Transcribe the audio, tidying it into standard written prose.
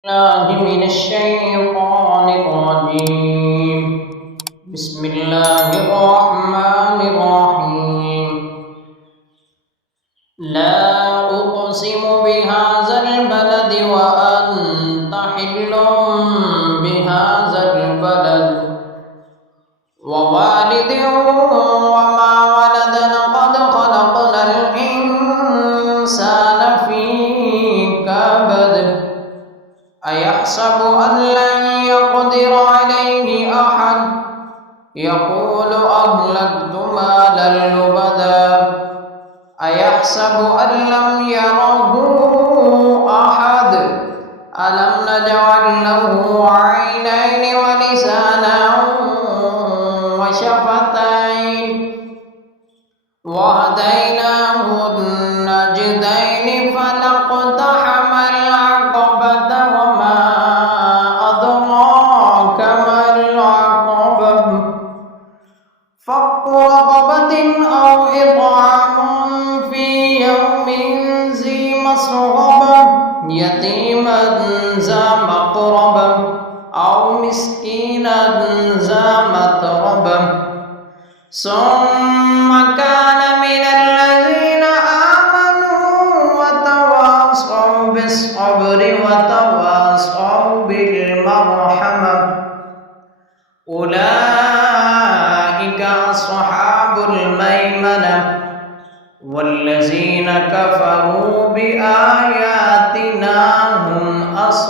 الله من الشيطان الرجيم. بسم الله الرحمن الرحيم. لا أقسم بهذا البلد وأنت حل بهذا البلد ووالد وما ولد لقد خلقنا الإنسان في كبد أيحسب أن لن يقدر عليه أحد يقول أهلكت مالا لبدا أيحسب أن لم يره أحد ألم نجعل له عينين ولسانا وشفتين وهديناه النجدين فلاقتحم العقبة وما أدراك ما العقبة فك رقبة أو إطعام في يوم ذي مسغبة يتيما ذا مقربة أو مسكينا ذا متربة ثم كان من الذين آمنوا وتواصوا بالصبر وتواصوا بالمرحمة أولئك أصحاب الميمنة والذين كفروا بآياتنا هم أصحاب